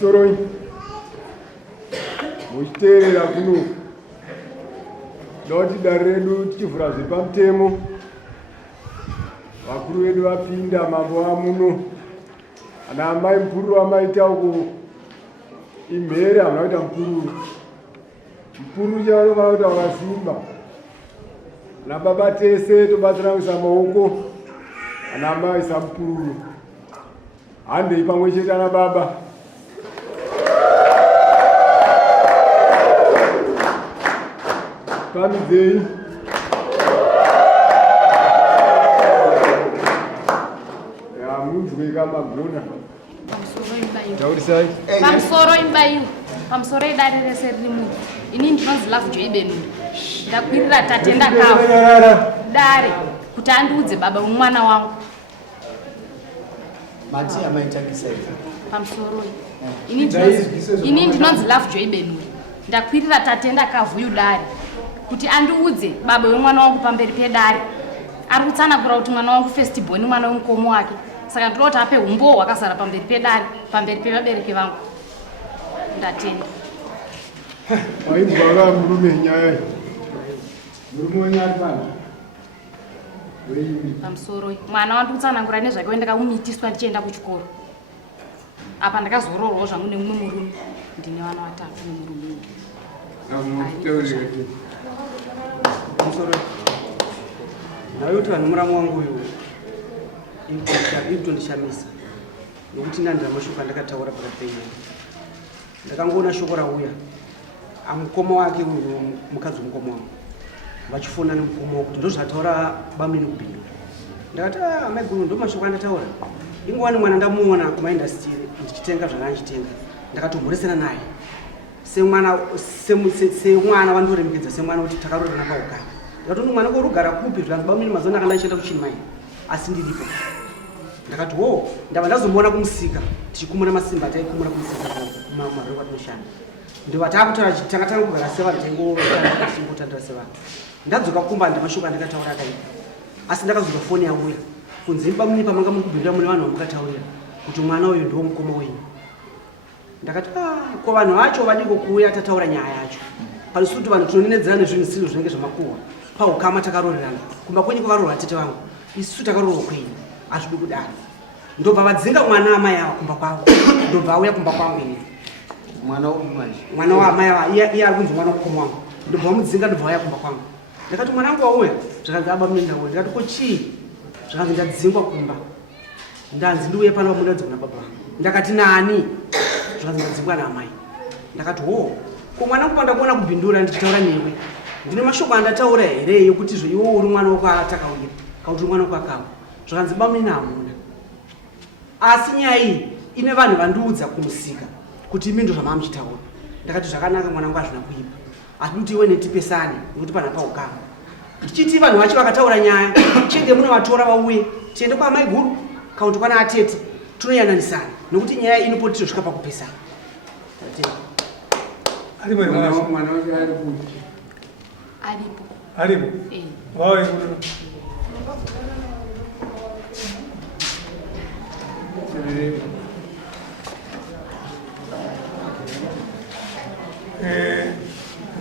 Soroi muchiteerera kuno ndoti dare redu tichivhura zvepamutemo vakuru vedu vapinda mambo vamuno ana amai mupururu vamaita uko imhere hamuna kuita mupururu chavanofana kuita wakasimba ana baba tese tobatsiranisa maoko ana amai samupururu handei pamwe chete ana baba Hanzi. Ya munzwe kama gona. Pamsoro imbayu. Pamsoro idare reserni mu. Ini ndinozila fujo ibenu. Ndakwirira tatenda kafu. Dare kuti andiudze baba umwana wangu. Mati amaitangisa hivi. Pamsoro. Ini ndinozila fujo ibenu. Ndakwirira tatenda kafu yudare. Kuti andiudze baba wemwana wangu pamberi pedare. Ari kutsanagura kuti mwana wangu festival ni mwana wemukomo wake. Saka ndinoti ape umbo wakazara pamberi pedare, pamberi pevabereki vangu. Ndatenda. Aimbala murume nyaya. Murume wenyari pana. Pamsoro. Mwana wangu kutsanagura nezvake wendeka kumitiswa ndichienda kuchikoro. Apa ndakazororwa zvangu nemumwe murume. Ndine vana vatatu nemurume. Namuteureke. Pamsoro. Nayoti vanhu muramu wangu uyu irikutondishamisa nokuti ndandira mashoko andakataura pakati penyu. Ndakangoona shoko rauya amukoma wake uyu mukadzi womukoma wangu vachifona nemukoma wako kuti ndozvataura bamini kubhindura. Ndakati amai guru ndo mashoko andataura. Ingowani mwana ndamuona kumaindastiri ndichitenga zvakandichitenga. Ndakatomhoresana naye semwana vandoremekedza semwana kuti takarorana paugara. Ndakati mwana korugara kupi zvanzi bamini mazona akandachienda kuchimai asi ndiripo. Ndakati ndava ndazomuona kumusika tichikumura masimba taikumura kumusika kumarwego kwatinoshanda. Ndova taakutaura takatanga kugara sevanhu taingotandira sevanhu. Ndadzoka kumba ndamashoko andakataura akaipa asi ndakazoka foni yauya kunzi bamini pamanga muri kubhindura mune vanhu vamukataurira kuti mwana uyu ndiwo mukoma wenyu. Ndakati ko vanhu vacho vadiko kuuya tataura nyaya yacho panosiri kuti vanhu tinonenedzera nezvinhu zvisiri zvinenge zvamakuhwa paukama takarorerana kumba kwenyu kwakarorwa tete vangu isu takarorwa kwenyu hazvidi kudaro. Ndobva vadzinga mwana amai ava kumba kwavo ndobva auya kumba kwangu ini mwana waamai iye ari kunzi mwana womukoma wangu ndobva vamudzinga ndobva auya kumba kwangu. Ndakati mwana wangu wauya zvakanzi abamini ndauya. Ndikati ko chii zvakanzi ndadzingwa kumba ndanzi ndiuye pano pamunadzi kuna baba vangu. Ndakati nani zvakanzi ndadzingwa naamai. Ndakati ko mwana wangu pandakuona kubhindura ndichitaura newe ndine mashoko andataura here yokuti iwe uri mwana wako atakauya kauti mwana wako akawa zvakanzi bamini hamuna. Asi nyaya iyi ine vanhu vandiudza kumusika kuti imi ndo zvamamuchitaura. Ndakati zvakanaka mwana wangu hazvina kuipa asi kuti iwe netipesane nokuti pana paukama. Ndichiti vanhu vacho vakataura nyaya chenge munovatora vauye tiende kwaamai guru kauti kwana atete tinoyananisana nokuti nyaya inopoti tizosvika pakupesana. Aripo mwana wake ari kuti aripo wawe kuno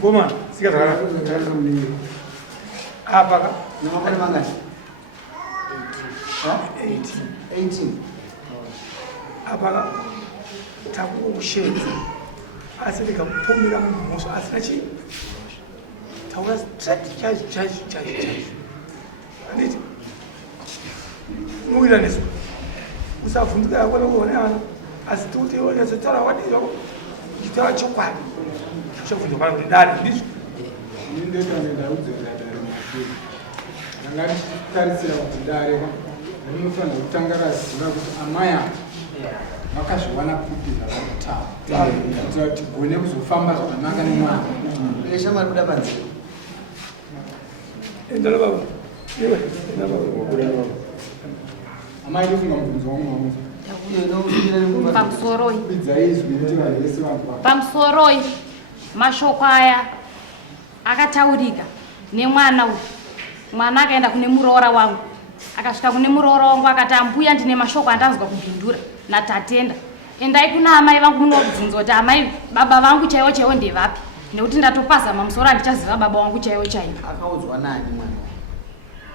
Goma, siga zara. Apa ka? Namakani mangani? 18. Apa ka? Taku kushenzi. Asili kampumira muso asinachi. Taura straight charge. Aniti. Muira neso. Usavunduka yakona kuona ana. Asituti wona setara wadi yako. Kitara chokwadi. Chafundo kana kuti dali ndizvo. Ninde ndanda udzera dare mukuru. Ngati tarisira kuti dare va. Ndinofanira kutanga raziva kuti amaya vakazviwana kuti zvakataura kuitira kuti gone kuzofamba zvakanaka nemwana. Lesha mari kuda panzira. Enda baba. Iwe, enda baba. Amai ndofunga mubvunzo wangu pamusoroi bidza izwi kuti vanhu vese vanzwa. pamusoroi mashoko aya akataurika nemwana uyu. Mwana akaenda kune muroora wangu, akasvika kune muroora wangu akati ambuya ndine mashoko andanzwa kubhindura natatenda, endai kuna amai vangu munobvunza kuti amai baba vangu chaivo chaivo ndevapi, nekuti ndatopazama musoro handichaziva baba vangu chaivo chaivo. Akaudzwa nani mwana?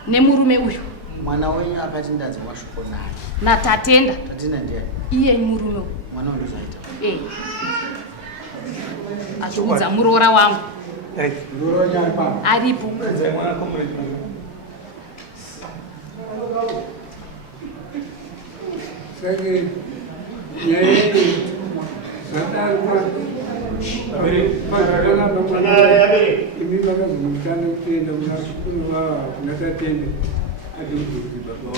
Nemurume uyu. Mwana wenyu akati ndadzi mashoko nani? Natatenda. Tatenda ndiani? Iye murume uyu. Mwana undozaita. Achiudza muroora wangu. Muroora nyari pano. Aripo. Mwana komure. Sake nyaya zvadarwa imi vakazomutana kuenda kuna tatende adikuti baba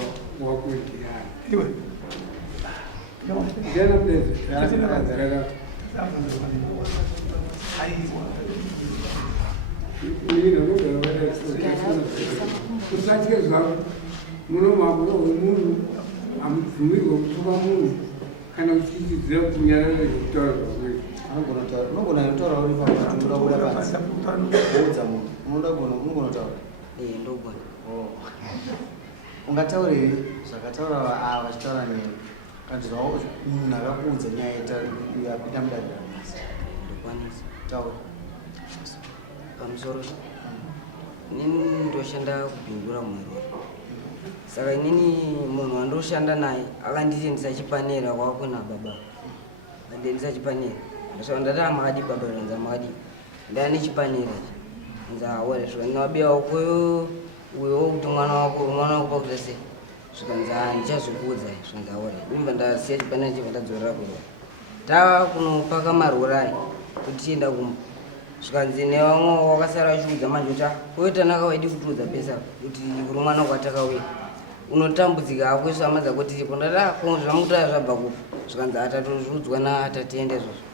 wako ndiani ndiana mudezi kusatike zvavo munomamuro wemunhu amubvumirwa kutuka munhu kana uchichidzira kunyarara zvekutaura zvamwezi unogona kutaura uri pakutumbura kuda pansi kuudza munhu unogona kutaura ndogona ungataurei zvakataura ava vachitaura neni kanzwawo munhu akakuudza nyaya yapinda mudadira masi ndokwanisa taura pamusoro inini ndoshanda kubhindura murori, saka inini munhu wandoshanda naye akanditi ndisachipanera kwakuna baba ande ndisachipanera ndasvika ndati makadi baba ranza makadi ndane chipanera nza wore zvika ndinawabiwa ukweyo uyo kuti mwana wako pakuita sei zvikanza ndichazokuudza zvikanza wore imba ndasiya chipanera chibva ndadzorera kuva tava kunopaka marori kuti tienda kumba zvikanzi nevamwe wakasara achiudza manjota koita nakawaidi kutiudza pesa kuti kuri mwana kwatakauya unotambudzika hako isu hama dzako tiripo ndati zvamutaya zvabva kupa zvikanzi atatozviudzwa natatenda izvozvo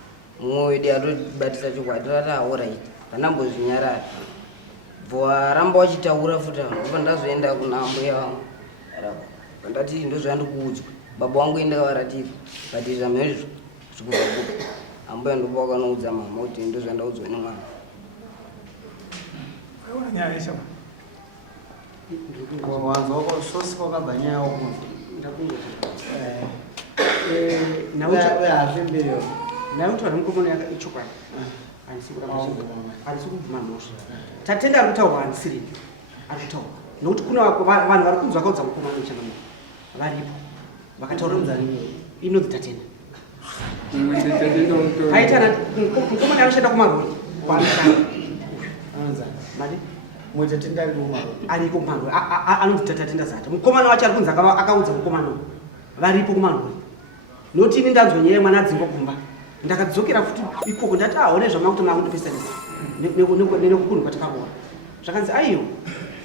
mumwe wedu atobatisa chokwadi tati aoraiti pandambozvinyarara bvaramba wachitaura futi ndopa ndazoenda kuna ambuya vangu pandati ndozvandikuudzwa baba wangu endakavaratira but zvamezvo zvikubva kupa ambuya ndopa wakanoudza mama kuti ndozvandaudzwa nemwana. wanzwa wako sosi kwakabva nyaya yokunzwa wehafimbiriyo nauti vari mukomana yaka ichokwadi handisi kubvuma mhosva tatenda ari kutaurwa handisiri ari kutaurwa nokuti kuna vanhu vari kunzwa akaudza mukomana wechanamu varipo vakataura inodzi tatenda aitana mukomana anoshanda kumarori kwaanoshanda mali mwetatenda ari kumarori ariko kumarori anodzi tatenda zata mukomana wacho ari kunzi akaudza mukomana varipo kumarori nokuti ini ndanzwa nyaya yemwana adzingwa kumba ndakadzokera futi ikoko ndati aone zvamakuti makundipesanisa nekukunhu kwatakakora zvakanzi aiyo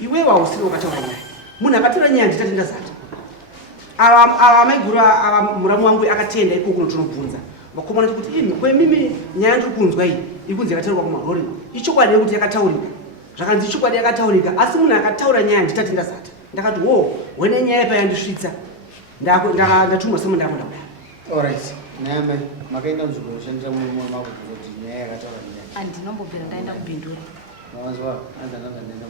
iwewe hausiri wakataura nyaya munhu akatora nyaya nditatenda zata ava maigura ava muramu wangu akatenda ikoko notinobvunza vakomana kuti imi kwemimi nyaya ndiri kunzwa iyi iri kunzi yakataurwa kumarori ichokwadi yekuti yakataurika zvakanzi ichokwadi yakataurika asi munhu akataura nyaya nditatenda zata ndakati wene nyaya payandisvitsa ndatumwa semunhu ndakapanda kudaro. Alright, name makaenda nzvimbo yoshandira mumwe makuti kuti nyaya yakataura nyaya andinombobvira ndaenda kubhindura mazwa andandanda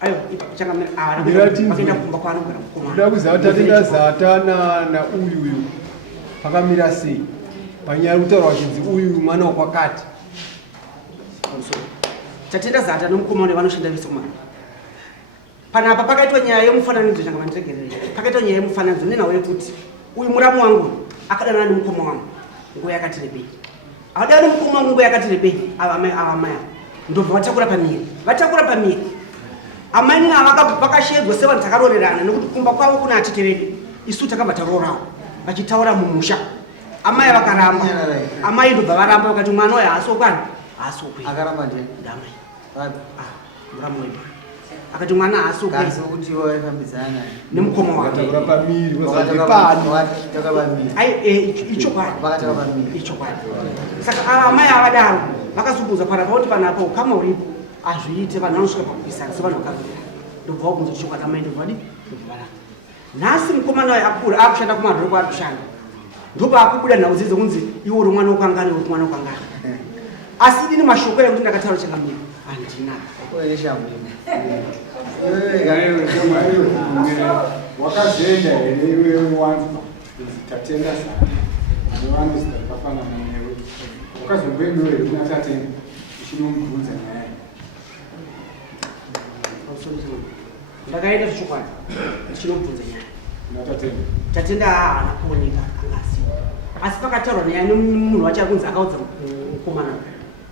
ayo changamaenda kumba kwaanogara mukomana kuda kuziva tatenda zata nauyu pakamira sei panyaya kutaura vachinzi uyu mwana wakwakati tatenda zata nomukomana vanoshanda vese kumana panapa pakaitwa nyaya yemufananidzo changamandiregerere pakaitwa nyaya yemufananidzo nenawo yekuti uyu muramu wangu akadanana nemukoma wangu nguva yakati rebei akadana nemukoma wangu nguva yakati rebei avamaya ndobva vatakura pamiri amai nina vakashedzwa sevanhu takarorerana nekuti kumba kwavo kuna atiterede isu takabva tarorawo vachitaura mumusha amai vakaramba amai ndobva varamba vakati mwana wayo haasi wokwani haasi wokwe akaramba ndamai muramu wedu akati mwana asuka Kasi kuti waifambidzana nemukoma wake. Wakatakura pamiri, Wakataka wazapani. pamiri. Icho kwani. Wakataka pamiri. Icho kwani. Saka amai avadaro vakazubudza kuti panapo ukama uripo azviite vanhu vanosvika pakupisana sevanhu vakarurira. Ndobva wabvunza kuti chokwadi amai ndobvadi ndobvana. Nhasi mukomana wayo akura akushanda kumadhorobha ari kushanda. Ndopa akubuda nhau dzidzo kunzi iwe uri mwana wakangana uri mwana wakangana. Asi dini mashoko ekuti ndakataura changamira handina. Kueresha mwini. Wakazenda here iwe wanzwa tatenda sana. Ndiwandi sitakafanana newe. Wakazombendi wewe unatatenda. Uchinomubvunza naye. Ndakaenda zvichokwadi ndichinomubvunza nyaya. Unatatenda. Tatenda haana kuoneka angasi. Asi pakataurwa nyaya nemunhu wacho ari kunzi akaudza mukomana.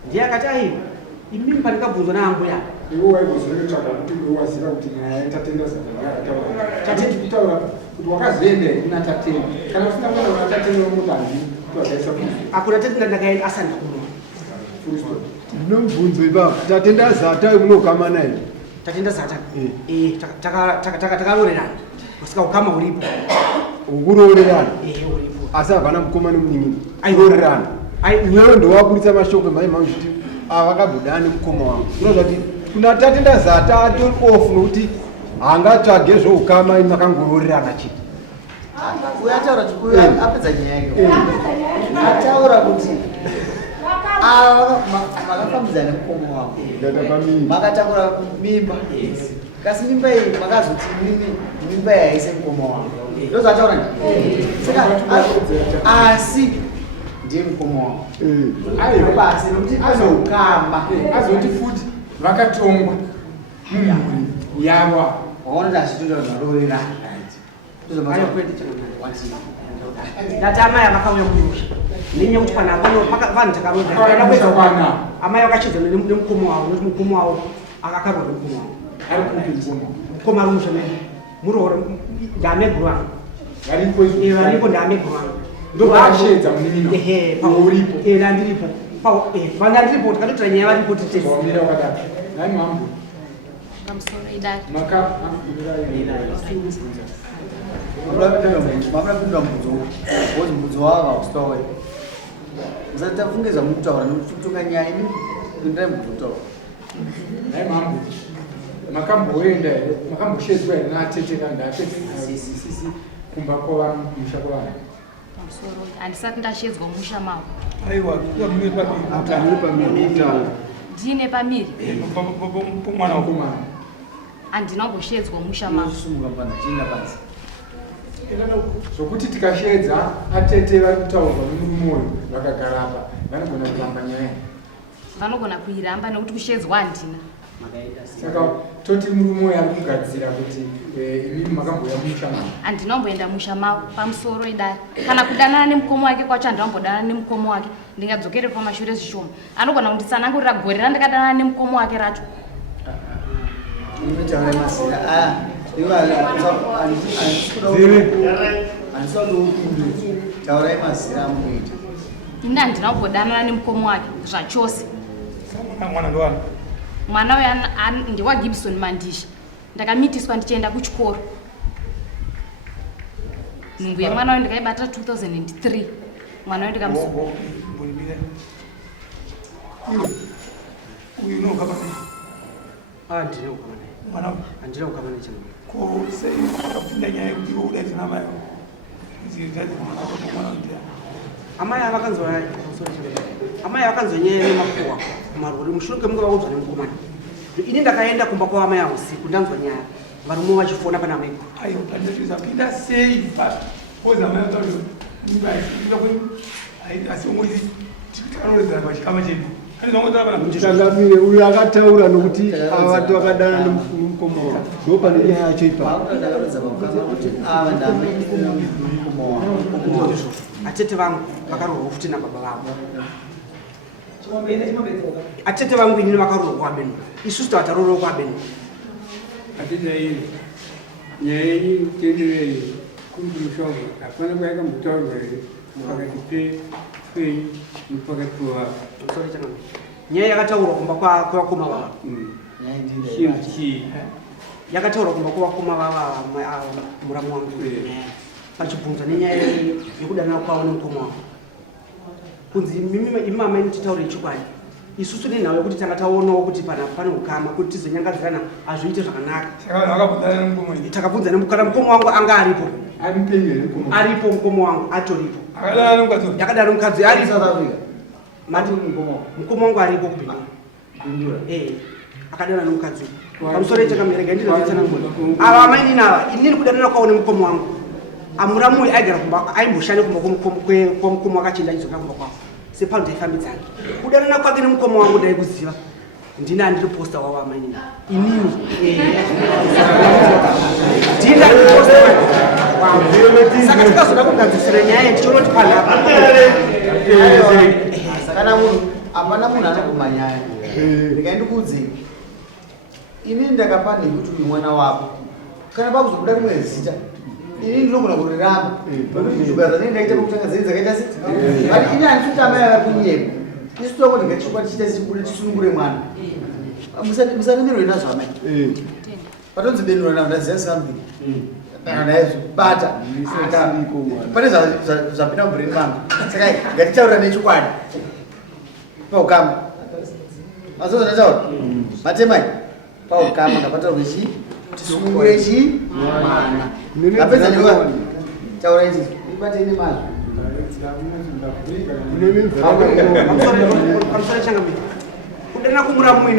Ndiye akati aiwa imimba ndikabvunzwa naambuya. Iwe waigozoretsvaga kuti iwe waziva kuti nyaya tatenda zakataura. Tatenda kutaura kuti wakazoenda here kuna tatenda. Kana usina kuona unatatenda mutanzi twakaisa kuzi. Akuna tatenda ndakaenda asanda kunoa. Ndinomubvunzo ibaba tatenda zata munokama naye. Tatenda zata takarorerana kusika ukama uripo Ukurorerana. uripo Asi hapana mukomana munyinyi. Airorerana. Iwewe ndowaburitsa mashoko mai kuti avakabhodana nemukoma wangu. Kunoza kuti kuna tatenda zata atori off nokuti haangatsvage zvoukama makangororerana chete. Uyataura kuti apedza nyaya iyo. Ataura kuti makafambidzana nemukoma wangu. Ndakapamira. Makatakura mimba. Kasi mimba iyi makazoti mimba yaise mukoma wangu. Ndozvataura ndi. Saka asi ndiye mukoma wangu. Aiwa basi nokuti azoukama. Azoti futi vakatongwa mumhuri yava. Waona kuti achitunda marorera. ayo kwete ndati amai amakauya kumusha nenye kuti panapo vanhu takaroda amai vakachidza nemukomo wavo nokuti mukomo wavo akakarwa nemukomo wavo Ari kupinzuma. mukoma ari musha mene muroora ndaameguru wangu varipo ndaameguru wangu Ndovashedza munino. Uripo. ndandiripo vandandiripo tikatotora nyaya varipo titesi Wamira wakadai. Nai mambo. Pamusoro idari. Maka. Mamurapindura mubvunzo wozi mubvunzo wava usitaura. Musati tafungidzwa mukutaura nokuti kutonga nyaya imi pindirai mubvunzo kutaura. Nai mambo. Makamboenda here. Makamboshedzwa here natete sisi kumba kwava musha kwava. Pamusoro handisati ndashedzwa musha mavo. Aiwa, mune Pamiri. Ndine pamiri. mwana Kumana. Handinamboshedzwa musha mavo. Sumuka panza chiinda panza. Zvokuti tikashedza atete vari kutaurwa nomurume uyu vakagara apa vanogona kuramba nyaya. Vanogona kuiramba nekuti kushedzwa handina. Saka toti murume uyu ari kugadzira kuti imimi makamboya musha mavo. Handinamboenda musha mavo pamusoro idari. Kana kudanana nemukomo wake kwacho handinambodanana nemukomo wake. Ndingadzokere pamashure zvishoma. Anogona kunditsanangurira gore randakadanana nemukomo wake racho. Inotaura mazina. Taurai mazina amukuita. Ini handinambodanana nemukomo wake zvachose. mwana ndowani. Mwana uyu ndewaGibson Mandisha. Ndakamitiswa ndichienda kuchikoro. Nhungu yemwana uyu ndikaibata 2003. Mwana uyu ndikamusunga. Uyu unokama handina kukama naye. mwana Handina kukama naye chino. ko sei akapinda nyaya yekuti iwe udaidza namayo. Mwana ndia. Amai avakanzwa amai vakanzwa nyaya nemakuhwa kumarori mushure kemunge vaudzwa nemukomana. Ini ndakaenda kumba kwamai avo usiku ndanzwa nyaya varume vachifona pana mai. Aiwa, pandatiza pinda sei pa. Poza mayo tauri. Mimba ida kwe asi omwezi tikarodzera pachikama chedu. Ndichangamire uyu akataura nokuti avatu vakadana nemukoma wavo. Ndopane nyaya yacho ipapo. Atete vangu vakarorwa futi nababa vavo. Atete vangu inini vakarorwa kwaBenua. Isusu tatarorwa kwaBenua. Atete iyi nyaya yenyu tenderei kumbushongo hapana kwaika mutaurwa here pakati penyu nepakati pevavo. Nyaya yakataurwa kumba kwavakoma vavo. Chinhu chii yakataura kumba kuvakoma muramu wangu pachibvunza nenyaya yekudanana kwavo nemukoma wangu kunzi imi mama inotitaurei chokwadi isusu nenhau yekuti tanga taonawo kuti pane ukama kuti tizonyangadzirana hazviite zvakanaka takabvunza nemukana mukoma wangu anga aripo aripo mukoma wangu atoripo yakadaro mukadzi mukoma wangu aripo kupindura akadana nomukadzi pamusoro yechakamereka ndinazitsanangura ava amaini nava inini kudanana kwavo nemukoma wangu amuramuyi aigara kumba aimboshande kumba kwamukoma wakachinda izoka kumba kwavo sepano taifambidzana kudanana kwake nemukoma wangu ndaikuziva ndini andiri posta wavo amaini inini ndini andiri posta saka tikazoda kugadzisira nyaya tichionoti panapa kana munhu hapana munhu anokumanyaya ndikaindikudze ini ndakapani kuti uyu mwana wako kana pakuzobuda rimwe zita ini ndinogona kuriramba nokuti kuchugaza nei ndaita pakutanga dzei dzakaita siti but ini handiti kuti amai akakunyeko isu toko ndingachikwati chita sichibude tisunungure mwana musanemerwe nazvo amai patonzi benuro navo ndaziva something naizobata pane zvapinda mubhureni mangu saka ngatitaura nechikwadi paukama mazoza ndataura matemai paukama ngapataurwe chii tisungure chii mwana apedza newa taura ichi ibatei nemazvo kudana kumuramuyi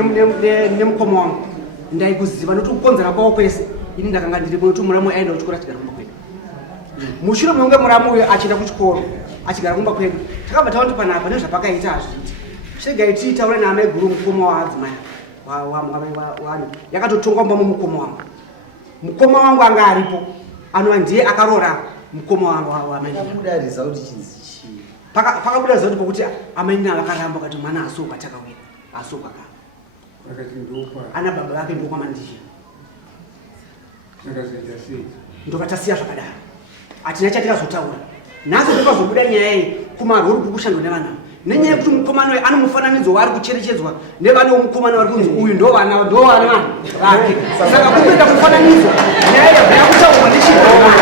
nemukoma wangu ndaikuziva nokuti kukonzera kwavo kwese ini ndakanga ndiripo nokuti muramuyi aenda kuchikoro achigara kumba kwedu mushure meunge muramuyi achienda kuchikoro achigara kumba kwedu takabva taona kuti panapa nezvapakaita hazviiti chegai tiitaure naamai guru mukoma waadzimai wani yakatotongwa mumba momukoma wangu mukoma wangu anga aripo anova ndiye akarora mukoma wangu wamainakudariza kuti chinzi chii pakabuda riza kuti pokuti amainina vakaramba kati mwana asoka takauya asoka ka ana baba vake ndokwamandizha ndokatasiya zvakadaro hatina chatikazotaura nhasi tokazobuda nyaya iyi kumarori kuri kushandwa nevanavo nenyaya yekuti mukomana uyu ano mufananidzo waari kucherechedzwa nevane womukomana vari kunzi uyu ndovana vanhu vake saka kutoita mufananidzo nyaya yabva yakutaurwa nechigoma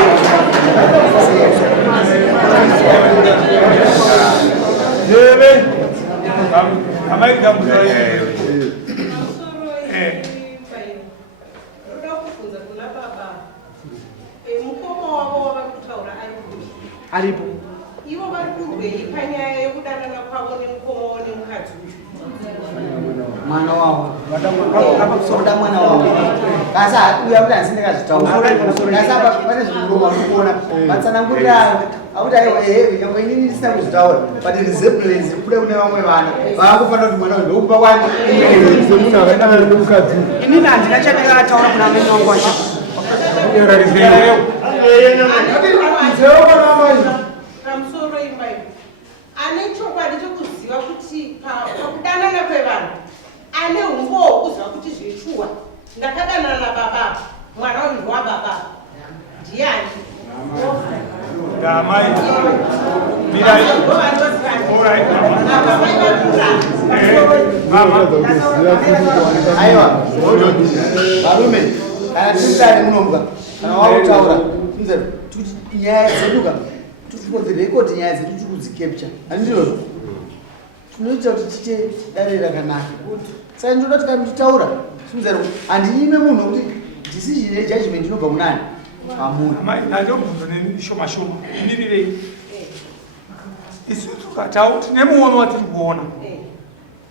aripo ivo vari kurwei panyaya yekudanana kwavo nemukoma nemukadzi mwana wavo soda mwana wavo kasi uya kuti handisi ndakazvitaura kasi pane zvimuromo arikuona matsanangurira akuti aiwa nyangwe inini ndisina kuzvitaura but resemblance kuda kune vamwe vana vakufanira kuti mwana ndokupa kwani semunhu akadanana nemukadzi inini handina chandakataura kuna amai wangu wacho pamusoro imbai ane chokwadi chokuziva kuti pakudanana kwevanhu ane umbo hwokuziva kuti zvechuwa ndakadanana nababa mwana uyu wababa ndiani aiwa varume kana tisidari munombwa kana wakutaura kuti nyaya dzeduka tutikodhirekodi nyaya dzedu tiri kudzicapture handizvozvo tinoita kuti tiite dare rakanaka saka ndinoda kuti kana titaura simuzari handiime munhu wekuti decision yejudgment inobva kunani pamunhu nachobvunzo neshomashoma indirirei isusu tukatawo tine muono watiri kuona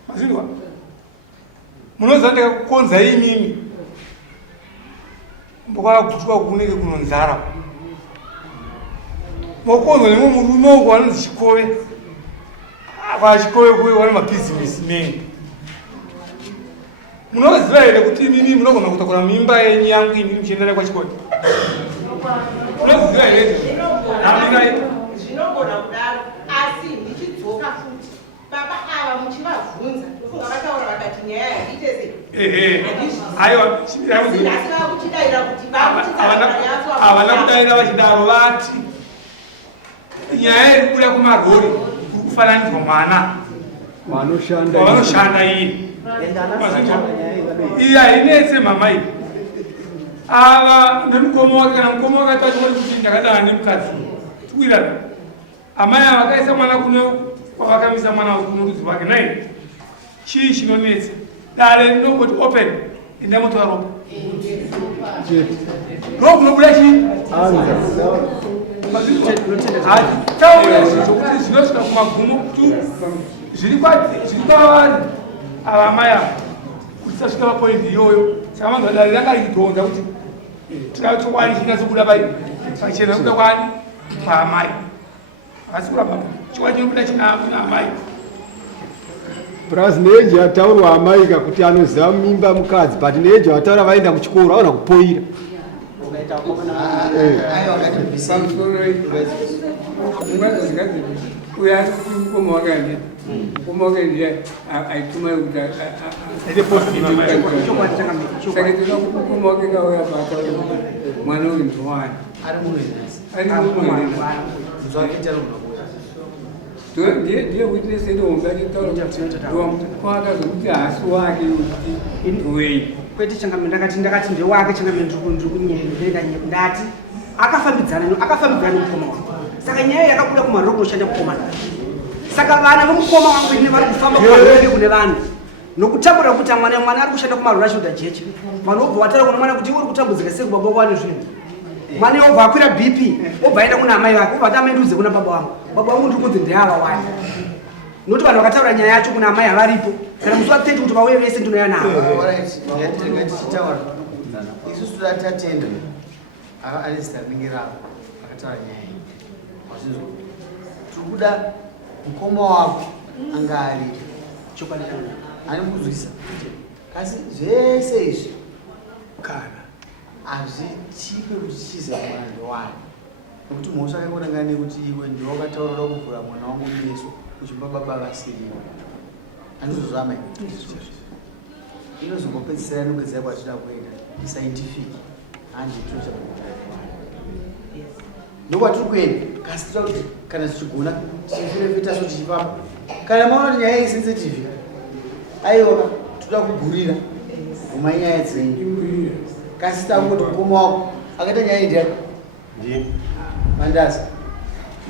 mazindwa munoziva ndakakukonza imimi mbokakagutuka kunenge kunonzara mokonzwa nemwe murume uko wanonzi chikove kwachikove kuve wane mabhizinesi mengi munoziva here kuti imimi munogona kutakura mimba yenyu yangu inini muchiendana kwachikove munoziva here zvinogona kudaro asi ndichidzoka futi baba ava muchivabvunza tofunga vataura vakati nyaya yaite sei aiwa kuchidaira kuti havana kudaira vachidaro vati nyaya iri kubuda kumarori kuri kufananidzwa mwana wavanoshanda iye iyi hainetse mama iyi ava nemukoma wake kana mukoma wake tachori kuti ndakadana nemukadzi tikwirana amai avakaisa mwana kuno kwavakamisa mwana kuno rudzi rwake nai chii chinonetsa dare rinongoti open enda motora ropa ro kunobuda chii taura zvokuti zvinosvika kumagumo zviri kwavari ava amai ava kuti tasvika papoindi iyoyo saka vanhu vadare rakaidhonza kuti tikati chokwadi chinatsobuda pachena kuda kwani paamai asi kuramba chokwadi chinobuda china amai plus neje ataurwa amaika kuti anoziva mimba mukadzi but neje wataura vaenda kuchikoro aona kupoira uya mukoma wakaende mukoma wakaende aituma kuti saka tinoda kuti mukoma wake kauya paataura mwana uyu ndowani ndiye witness edombe achitauraakazokuti hasi wake kuti ndowei kwete changamire ndakati ndewake changamire ndiri kunyengerera ndati akafambidzana nemukoma wangu saka nyaya yakabuda kumariro kunoshanda mukoma saka vana vomukoma wangu ine vari kufamba kumariro kune vanhu nokutambura kuti mwana ari kushanda kumariro achiuda jeche mwana obva watara kuna mwana kuti uri kutambudzika sei kubaba wane zvinhu mwana obva akwira bp obva aenda kuna amai vake obva ati amai ndiudze kuna baba wangu ndiri kunzi ndeava wani nokuti vanhu vakataura nyaya yacho kuna amai havaripo kana musi wa30 kuti vauye vese ndinoya navo tichitaura isusu tatenda alizitaringiravo akataura nyaya iyi wazvinzwa tiri kuda mukoma wako anga ari chokwadi ani kuzwisa asi zvese izvi kana hazvichipe kuti chiza mwana ndowani nokuti mhosva akakonangana nekuti iwe ndiwakataurira kuvhura mwana wangu meso uchimba baba vasiriwa handizozvama inozombopedzisira nokedzera kwatida kuenda scientific handitocha ndokwatiri kuenda kasi tida kuti kana tichigona tichifirefita so tichifamba kana maona kuti nyaya isensitive aiwa toda kugurira gumai nyaya dzenyu kasi takungoti mukoma wako akaita nyaya indiaka mandasi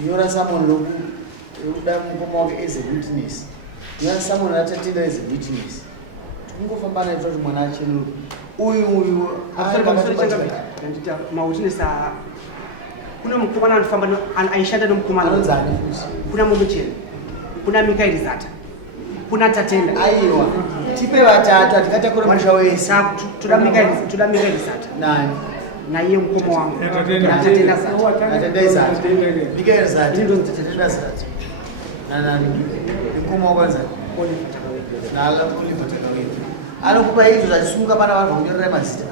nyora samoni lokuda mukoma wake as a witness nyora samoni atatenda as a witness tikungofamba naye kuti mwana achenuruka uyu mawitness kuna mukomana anofamba aishanda nomukomana anonzani kuna mumichero kuna mikaeri zata kuna tatenda aiwa tipe vatatu atikatakura musha wese toda mikaeri zata nani naiye mukoma wangu natenda zata mikaeri zata tatenda zata nanani mukoma wakwanzani nalakuliva takawina anokupa izvo zvachisunga pana vanhu vakunyorera mazita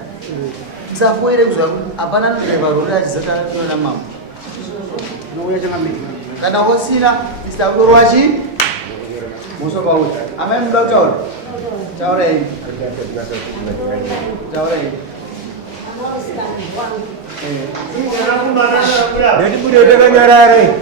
tisafoere kuzva hapana ndireva rori achizata nona mambo nouya changamiri kana wosina isitakurwa chi muso pauya amai muda kutaura taura ini taura ini ndatibude takanyarare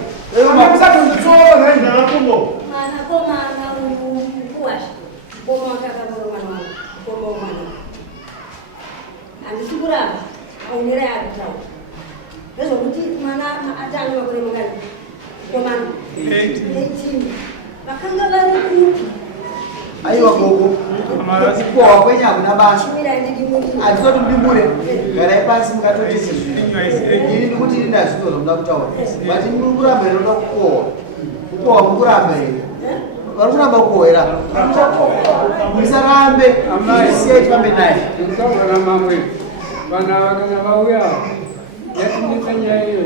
andisikuramba aunera yakutaura zvezvokuti mwana atange makore mangani komana 18 vakanga vari kupi aiwa gogo ikuwawa kwenye hakuna basa hatisoti mdimbure garai pasi mukatotisi ini ndikuti ini ndazvino zvamuda kutaura bati murikuramba here uda kukohwa mukuramba here vari kuramba kukohera musarambe isiya tifambe naye musaurana mamwe vana vakana vauya yatinesa nyaya iyo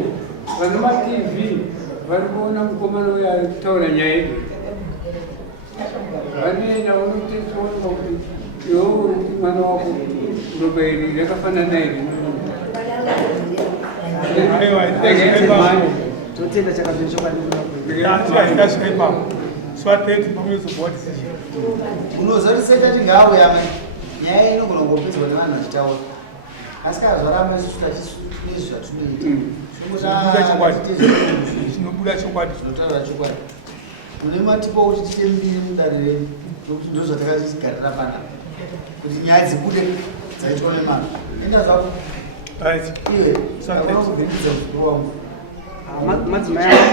vana matv vari kuona mukomana uyo ari kutaura nyaya idzi vanoenda vanotesonga kuti iwe uri kuti mwana wako ropa iri rakafanana iri totenda chakazvingasvika swapeti pamunozobva decision unozoriseta tingavo yamwe nyaya inogona kungopedzwa nevanhu vachitaura asi kana zvaramba isusu tachinezvi zvatinoita chinobuda chokwadi zvinotaura chokwadi mune matipo kuti tiite mbiri mudare renyu nokuti ndo zvatakatigarira panapa kuti nyaya dzibude dzaitwa nemanhu enda zvako Iwe, saka unozobvindidza mukuru wangu.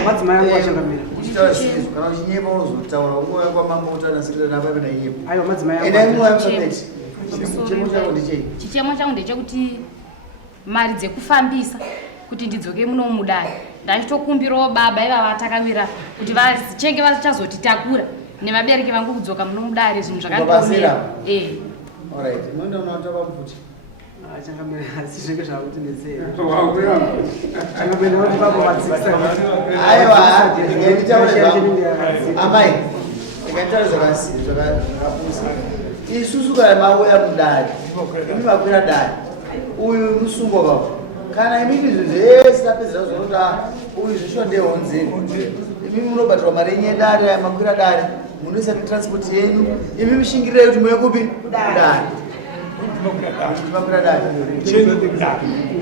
Madzimai angu achangamira. Uchitaura sizvo kana uchinyepa unozotaura ungoya kwamangu utanasirira napape naiyepo. Aiwa madzimai angu. Enda imwe yamusapeti. Chichemo chako ndechei? Chichemo changu ndechekuti mari dzekufambisa kuti ndidzoke muno mudare. Ndachitokumbirawo baba ivava vatakawira kuti vachenge vachazotitakura nemabereki vangu kudzoka muno mudare zvinhu zvakaomera. Alright, mwenda unotoka mfuti. Achangamira asi zvinge zvakuti ndezera. Achangamira kuti baba vadzikisa. Aiwa, ndikaitaura Amai. Ndikaitaura zvakapusa. Isusu kana mauya mudare. Imi makwira dare. Uyu musungo baba. Kana imini zvese tapedzera zvonota uyu zvisho ndehonzeni. Imi munobatirwa mari yenyu yedare makwira dare. Munoisa netransport yenyu. Imi mushingirira kuti muye kupi? Dare. Makwira dare.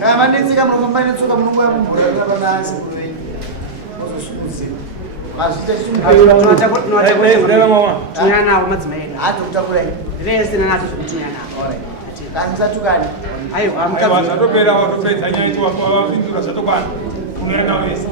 Kana manditsika munofamba netsoka munongoya mumvura panasi kurei. Mozosukudzi. Mazvita tunyana nawo madzimai edu. Hata utakurai. Vese nanacho zvekutunyana nawo. Alright. Kana musatukani. Aiwa Watopera watopedza nyaya iti wavhindura zvatokwana. Unoenda wese.